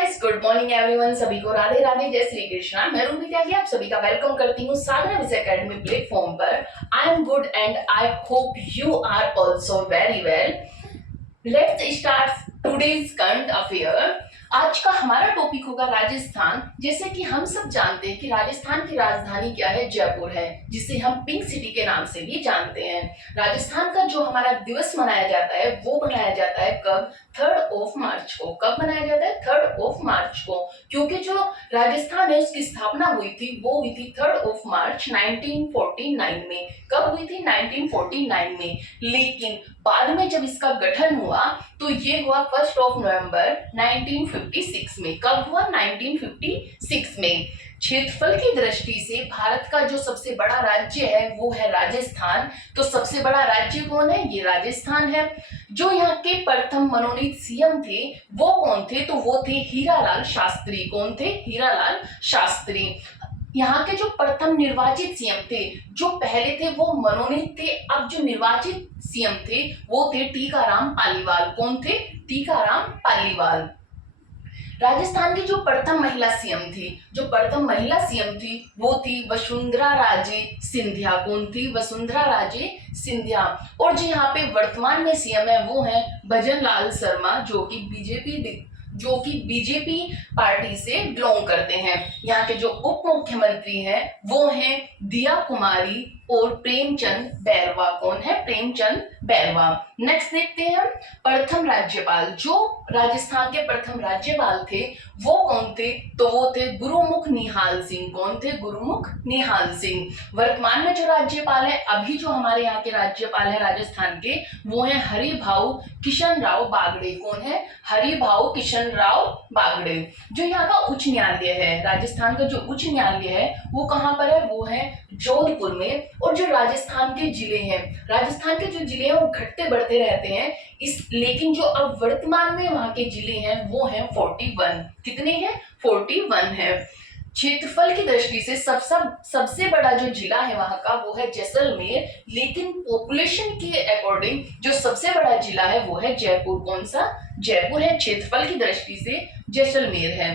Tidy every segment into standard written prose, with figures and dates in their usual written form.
Guys, good morning everyone. सभी को राधे राधे, जय श्री कृष्णा। मैं रूबी त्यागी आप सभी का वेलकम करती हूँ साधना विजय एकेडमी प्लेटफॉर्म पर। I am good and I hope you are also very well. Let's start today's current affair. आज का हमारा टॉपिक होगा राजस्थान। जैसे कि हम सब जानते हैं कि राजस्थान की राजधानी क्या है, जयपुर है, जिसे हम पिंक सिटी के नाम से भी जानते हैं। राजस्थान का जो हमारा दिवस मनाया जाता है वो मनाया जाता है कब? 3 मार्च को। कब मनाया जाता है? 3 मार्च को, क्योंकि जो राजस्थान है उसकी स्थापना हुई थी वो हुई थी 3 मार्च 1949 में। कब हुई थी? 1949 में। लेकिन बाद में जब इसका गठन हुआ तो ये हुआ 1 नवंबर 1956 में। कब हुआ? 1956 में। क्षेत्रफल की दृष्टि से भारत का जो सबसे बड़ा राज्य है वो है राजस्थान। तो सबसे बड़ा राज्य कौन है? ये राजस्थान है। जो यहाँ के प्रथम मनोनीत सीएम थे वो कौन थे? तो वो थे हीरालाल शास्त्री। कौन थे? हीरालाल शास्त्री। यहाँ के जो प्रथम निर्वाचित सीएम थे, जो पहले थे वो मनोनीत थे, अब जो निर्वाचित सीएम थे वो थे टीकाराम पालीवाल। कौन थे? टीकाराम पालीवाल। राजस्थान की जो प्रथम महिला सीएम थी, वो थी वसुंधरा राजे सिंधिया। कौन थी? वसुंधरा राजे सिंधिया। और जो यहाँ पे वर्तमान में सीएम है वो है भजन लाल शर्मा, जो कि बीजेपी पार्टी से बिलोंग करते हैं। यहाँ के जो उप मुख्यमंत्री हैं वो हैं दिया कुमारी और प्रेमचंद बैरवा। कौन है? प्रेमचंद बैरवा। नेक्स्ट देखते हैं हम प्रथम राज्यपाल। जो राजस्थान के प्रथम राज्यपाल थे वो कौन थे? तो वो थे गुरुमुख निहाल सिंह। कौन थे? गुरुमुख निहाल सिंह। वर्तमान में जो राज्यपाल है, अभी जो हमारे यहाँ के राज्यपाल है राजस्थान के, वो है हरिभाऊ किशन राव बागड़े। कौन है? हरिभाऊ किशन राव बागड़े। जो यहाँ का उच्च न्यायालय है, राजस्थान का जो उच्च न्यायालय है वो कहाँ पर है? वो है जोधपुर में। और जो राजस्थान के जिले हैं, वो घटते बढ़ते रहते हैं। लेकिन जो अब वर्तमान में वहां के जिले हैं वो हैं 41। कितने हैं? 41 है। क्षेत्रफल की दृष्टि से सबसे बड़ा जो जिला है वहां का वो है जैसलमेर। लेकिन पॉपुलेशन के अकॉर्डिंग जो सबसे बड़ा जिला है वो है जयपुर। कौन सा? जयपुर है। क्षेत्रफल की दृष्टि से जैसलमेर है।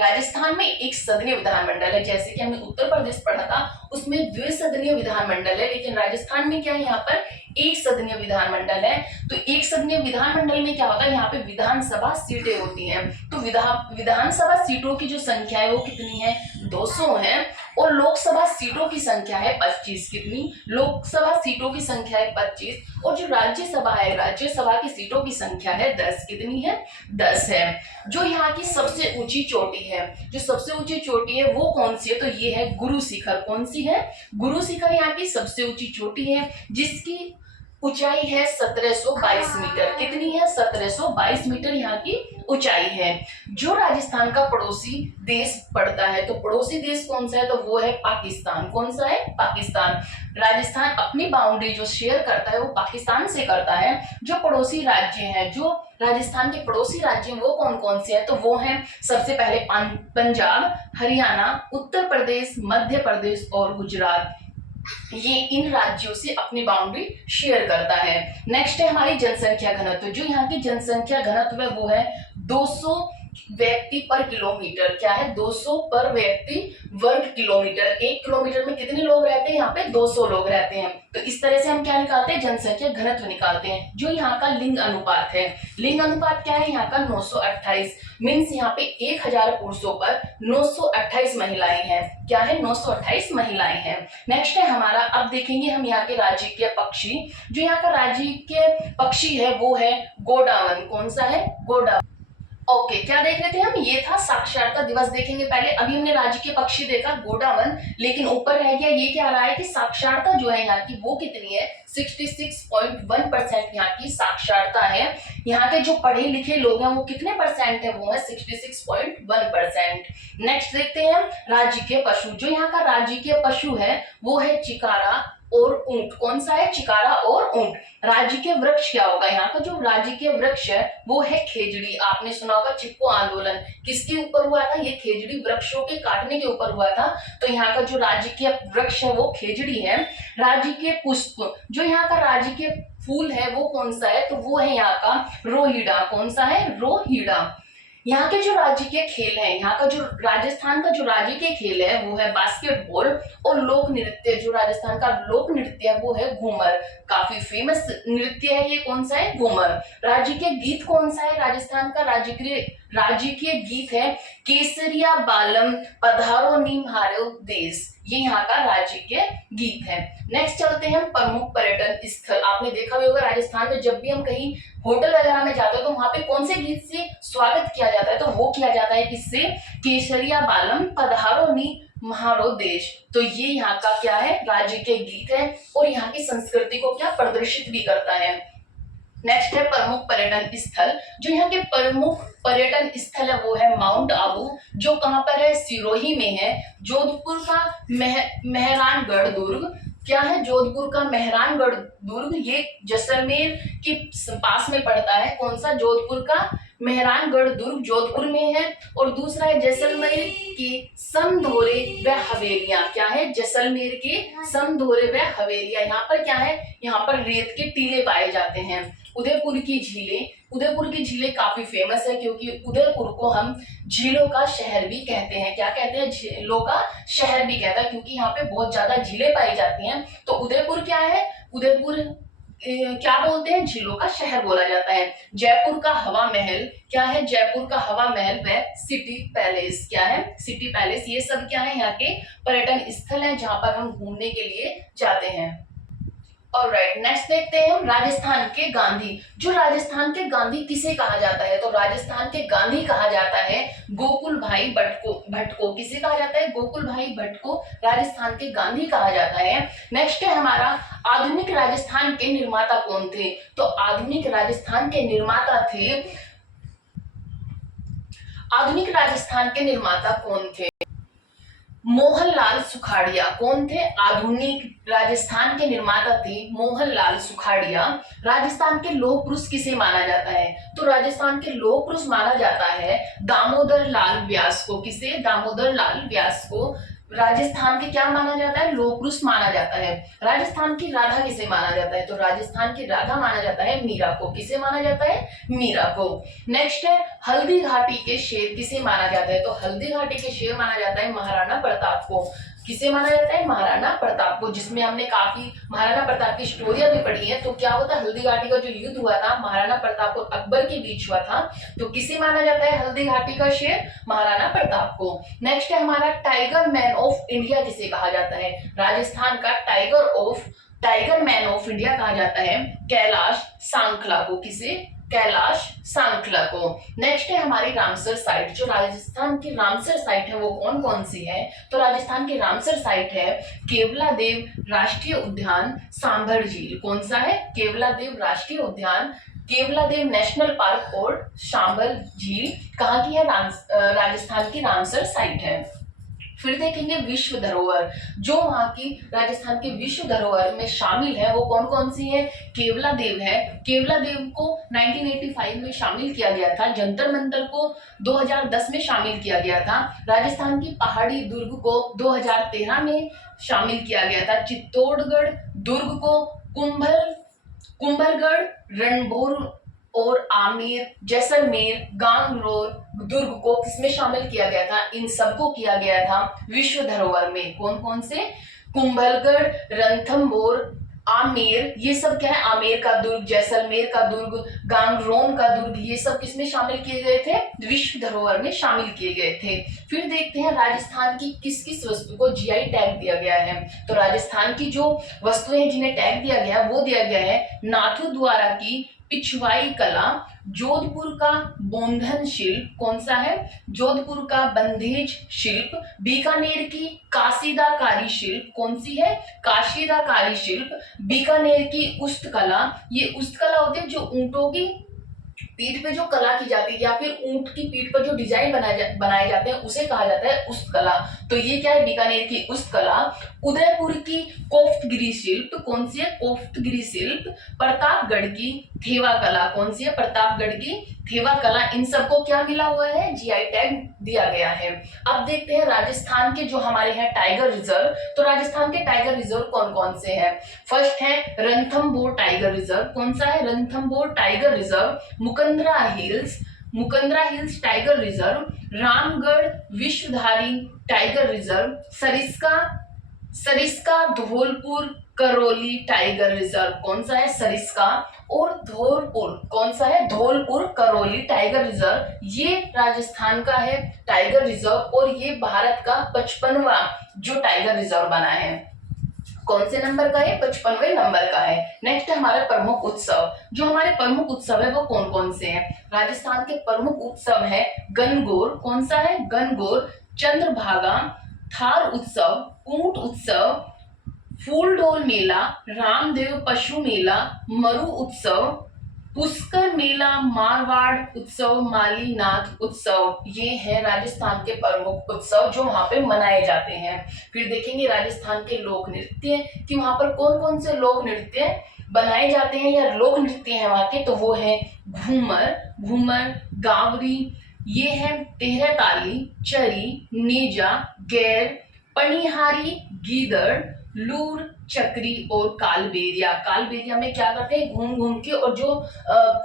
राजस्थान में एक सदनीय विधानमंडल है। जैसे कि हमने उत्तर प्रदेश पढ़ा था उसमें द्विसदनीय विधानमंडल है, लेकिन राजस्थान में क्या है? यहाँ पर एक सदनीय विधानमंडल है। तो एक सदनीय विधानमंडल में क्या होता है? यहाँ पे विधानसभा सीटें होती हैं। तो विधानसभा सीटों की जो संख्या है वो कितनी है? 200 है। और लोकसभा सीटों की संख्या है 25। कितनी? लोकसभा सीटों की संख्या है 25। और जो राज्यसभा है, राज्यसभा की सीटों की संख्या है 10। कितनी है? 10 है। जो यहाँ की सबसे ऊंची चोटी है, वो कौन सी है? तो ये है गुरु शिखर। कौन सी है? गुरु शिखर यहाँ की सबसे ऊंची चोटी है, जिसकी ऊंचाई है 1722 मीटर। कितनी है? 1722 मीटर यहाँ की ऊंचाई है। जो राजस्थान का पड़ोसी देश पड़ता है, तो पड़ोसी देश कौन सा है? तो वो है पाकिस्तान। कौन सा है? पाकिस्तान। राजस्थान अपनी बाउंड्री जो शेयर करता है वो पाकिस्तान से करता है। जो पड़ोसी राज्य हैं, जो राजस्थान के पड़ोसी राज्य वो कौन कौन से हैं? तो वो हैं सबसे पहले पंजाब, हरियाणा, उत्तर प्रदेश, मध्य प्रदेश और गुजरात। ये इन राज्यों से अपनी बाउंड्री शेयर करता है। नेक्स्ट है हमारी जनसंख्या घनत्व। जो यहाँ की जनसंख्या घनत्व है वो है 200 व्यक्ति पर किलोमीटर। क्या है? 200 पर व्यक्ति वर्ग किलोमीटर। 1 किलोमीटर में कितने लोग रहते हैं? यहाँ पे 200 लोग रहते हैं। तो इस तरह से हम क्या निकालते हैं? जनसंख्या घनत्व निकालते हैं। जो यहाँ का लिंग अनुपात है, लिंग अनुपात क्या है? यहाँ का 928। मीन्स यहाँ पे 1000 पुरुषों पर 928 महिलाएं हैं। क्या है? 928 महिलाएं हैं। नेक्स्ट है हमारा, अब देखेंगे हम यहाँ के राजकीय पक्षी। जो यहाँ का राजकीय पक्षी है वो है गोडावन। कौन सा है? गोडावन। ओके, क्या देख रहे थे हम? ये था साक्षरता दिवस। देखेंगे पहले, अभी हमने राज्य के पक्षी देखा गोडावन, लेकिन ऊपर रह गया ये क्या रहा है कि साक्षरता जो है यहाँ की वो कितनी है? 66.1% यहाँ की साक्षरता है। यहाँ के जो पढ़े लिखे लोग हैं वो कितने परसेंट है? वो है 66.1%। नेक्स्ट देखते हैं राजकीय पशु। जो यहाँ का राजकीय पशु है वो है चिकारा और ऊंट। कौन सा है? चिकारा और ऊंट। राजकीय वृक्ष क्या होगा? यहाँ का जो राजकीय वृक्ष है वो है खेजड़ी। आपने सुना होगा चिपको आंदोलन किसके ऊपर हुआ था? ये खेजड़ी वृक्षों के काटने के ऊपर हुआ था। तो यहाँ का जो राजकीय वृक्ष है वो खेजड़ी है। राजकीय पुष्प, जो यहाँ का राजकीय फूल है वो कौन सा है? तो वो है यहाँ का रोहिड़ा। कौन सा है? रोहिड़ा। यहाँ के जो राज्य के खेल हैं, यहाँ का जो राजस्थान का जो राज्य के खेल है वो है बास्केटबॉल, और लोक नृत्य जो राजस्थान का लोक नृत्य है वो है घूमर। काफी फेमस नृत्य है ये, कौन सा है? घूमर। राज्य के गीत कौन सा है? राजस्थान का राजकीय गीत है केसरिया बालम पधारो नीम हारो देश, ये यहाँ का राजकीय गीत है। नेक्स्ट चलते हैं हम प्रमुख पर्यटन स्थल। आपने देखा भी होगा राजस्थान में जब भी हम कहीं होटल वगैरह में जाते हैं तो वहां पे कौन से गीत से स्वागत किया जाता है? तो वो किया जाता है किससे? केसरिया बालम पधारो नी महारो देश। तो ये यहाँ का क्या है? राज्य के गीत है, और यहाँ की संस्कृति को क्या प्रदर्शित भी करता है। नेक्स्ट है प्रमुख पर्यटन स्थल। जो यहाँ के प्रमुख पर्यटन स्थल है वो है माउंट आबू, जो कहाँ पर है? सिरोही में है। जोधपुर का मेहरानगढ़ दुर्ग, क्या है? जोधपुर का मेहरानगढ़ दुर्ग, ये जैसलमेर के पास में पड़ता है। कौन सा? जोधपुर का मेहरानगढ़ दुर्ग जोधपुर में है। और दूसरा है जैसलमेर की समधोरे व हवेलियां, क्या है? जैसलमेर के समधोरे व हवेलियां। यहाँ पर क्या है? यहाँ पर रेत के टीले पाए जाते हैं। उदयपुर की झीलें, उदयपुर की झीलें काफी फेमस है क्योंकि उदयपुर को हम झीलों का शहर भी कहते हैं। क्या कहते हैं? झीलों का शहर भी कहता है, क्योंकि यहाँ पे बहुत ज्यादा झीलें पाई जाती हैं। तो उदयपुर क्या है? उदयपुर क्या बोलते हैं? झीलों का शहर बोला जाता है। जयपुर का हवा महल, क्या है? जयपुर का हवा महल व सिटी पैलेस, क्या है? City palace. ये सब क्या है? यहाँ के पर्यटन स्थल हैं जहां पर हम घूमने के लिए जाते हैं। ऑलराइट, नेक्स्ट देखते हैं हम राजस्थान के गांधी। जो राजस्थान के गांधी किसे कहा जाता है? तो राजस्थान के गांधी कहा जाता है गोकुल भाई भट्ट को। किसे कहा जाता है? गोकुल भाई भट्ट को राजस्थान के गांधी कहा जाता है। नेक्स्ट है हमारा आधुनिक राजस्थान के निर्माता कौन थे? तो आधुनिक राजस्थान के निर्माता थे, आधुनिक राजस्थान के निर्माता कौन थे? मोहनलाल सुखाड़िया। कौन थे? आधुनिक राजस्थान के निर्माता थे मोहनलाल सुखाड़िया। राजस्थान के लौह पुरुष किसे माना जाता है? तो राजस्थान के लौह पुरुष माना जाता है दामोदर लाल व्यास को। किसे? दामोदर लाल व्यास को राजस्थान के क्या माना जाता है? लौह पुरुष माना जाता है। राजस्थान की राधा किसे माना जाता है? तो राजस्थान की राधा माना जाता है मीरा को। किसे माना जाता है? मीरा को। नेक्स्ट है हल्दी घाटी के शेर किसे माना जाता है? तो हल्दी घाटी के शेर माना जाता है महाराणा प्रताप को। किसे माना जाता है? महाराणा प्रताप को, जिसमें हमने काफी महाराणा प्रताप की स्टोरियां भी पढ़ी है। तो क्या होता है? हल्दी घाटी का जो युद्ध हुआ था महाराणा प्रताप और अकबर के बीच हुआ था, तो किसे माना जाता है हल्दी घाटी का शेर? महाराणा प्रताप को। नेक्स्ट है हमारा टाइगर मैन ऑफ इंडिया किसे कहा जाता है? राजस्थान का टाइगर मैन ऑफ इंडिया कहा जाता है कैलाश सांखला को। किसे? कैलाश सांखला को। नेक्स्ट है हमारी रामसर साइट। जो राजस्थान की रामसर साइट है वो कौन कौन सी है? तो राजस्थान की रामसर साइट है केवलादेव राष्ट्रीय उद्यान, सांभर झील। कौन सा है? केवलादेव राष्ट्रीय उद्यान, केवलादेव नेशनल पार्क और सांभर झील कहाँ की है? राजस्थान की रामसर साइट है। फिर देखेंगे विश्व धरोहर। जो वहां की राजस्थान के विश्व धरोहर में शामिल है वो कौन कौन सी है? केवलादेव है। केवलादेव को 1985 में शामिल किया गया था। जंतर मंतर को 2010 में शामिल किया गया था। राजस्थान की पहाड़ी दुर्ग को 2013 में शामिल किया गया था। चित्तौड़गढ़ दुर्ग को कुंभलगढ़, रणभोर और आमेर, जैसलमेर, गांगलोर दुर्ग को किसमें शामिल किया गया था? इन सबको किया गया था विश्व धरोहर में। कौन कौन से? कुंभलगढ़, रणथंभौर, आमेर, ये सब क्या है? आमेर का दुर्ग, जैसलमेर का दुर्ग, गांगरोन का दुर्ग, ये सब किसमें शामिल किए गए थे? विश्व धरोहर में शामिल किए गए थे। फिर देखते हैं राजस्थान की किस किस वस्तु को जीआई टैग दिया गया है। तो राजस्थान की जो वस्तुएं हैं जिन्हें टैग दिया गया है वो दिया गया है नाथद्वारा की पिछवाई कला, जोधपुर का बोंधन शिल्प। कौन सा है? जोधपुर का बंधेज शिल्प, बीकानेर की काशीदाकारी शिल्प। कौन सी है? काशीदाकारी शिल्प। बीकानेर की उस्तकला, ये उस्तकला होती है जो ऊंटों की पीठ पे जो कला की जाती है या फिर ऊंट की पीठ पर जो डिजाइन बनाए जाते हैं उसे कहा जाता है उस्तकला। तो ये क्या है? बीकानेर की उस्तकला। उदयपुर की कोफ्तगिरी शिल्प। कौन सी है? कोफ्तगिरी शिल्प। प्रतापगढ़ की थेवा कला। कौन सी है? प्रतापगढ़ की थेवा कला। इन सबको क्या मिला हुआ है? जीआई टैग दिया गया है। अब देखते हैं राजस्थान के जो हमारे हैं टाइगर रिजर्व। तो राजस्थान के टाइगर रिजर्व कौन कौन से हैं? फर्स्ट है रणथंभौर टाइगर रिजर्व। कौन सा है? Ranthambore tiger reserve. Mukundra hills, Mukundra hills tiger reserve, Ramgarh Vishdhari tiger reserve, Sariska Sariska Dholpur Karauli tiger reserve. कौन सा है? सरिस्का और धौलपुर। कौन सा है? Dholpur Karauli tiger reserve. ये राजस्थान का है टाइगर रिजर्व और ये भारत का 55वां जो टाइगर रिजर्व बना है। कौन से नंबर का है? 55वें नंबर का है। नेक्स्ट है हमारे प्रमुख उत्सव। जो हमारे प्रमुख उत्सव है वो कौन कौन से हैं? राजस्थान के प्रमुख उत्सव है गणगौर। कौन सा है? गणगौर, चंद्रभागा, थार उत्सव, ऊंट उत्सव, फूलडोल मेला, रामदेव पशु मेला, मरु उत्सव, पुष्कर मेला, मारवाड़ उत्सव, मालीनाथ उत्सव। ये है राजस्थान के प्रमुख उत्सव जो वहां पे मनाए जाते हैं। फिर देखेंगे राजस्थान के लोक नृत्य कि वहां पर कौन कौन से लोक नृत्य बनाए जाते हैं या लोक नृत्य है वहां के। तो वो है घूमर, घूमर, गावरी, ये है तेहरा ताली, चरी, नेजा, गैर, पनिहारी, गीदड़, लूर, चक्री और कालबेरिया। कालबेरिया में क्या करते हैं? घूम घूम के और जो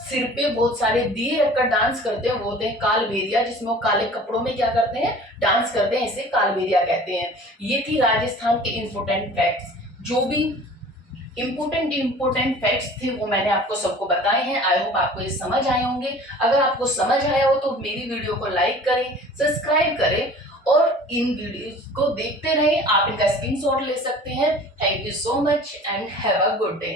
सिर पे बहुत सारे दिए रखकर डांस करते हैं वो होते हैं कालबेरिया, जिसमें वो काले कपड़ों में क्या करते हैं? डांस करते हैं, इसे कालबेरिया कहते हैं। ये थी राजस्थान के इंपोर्टेंट फैक्ट्स। जो भी इंपोर्टेंट फैक्ट्स थे वो मैंने आपको सबको बताए हैं। आई होप आपको ये समझ आए होंगे। अगर आपको समझ आया हो तो मेरी वीडियो को लाइक करें, सब्सक्राइब करें और इन वीडियोस को देखते रहें। आप इनका स्क्रीनशॉट ले सकते हैं। Thank you so much and have a good day.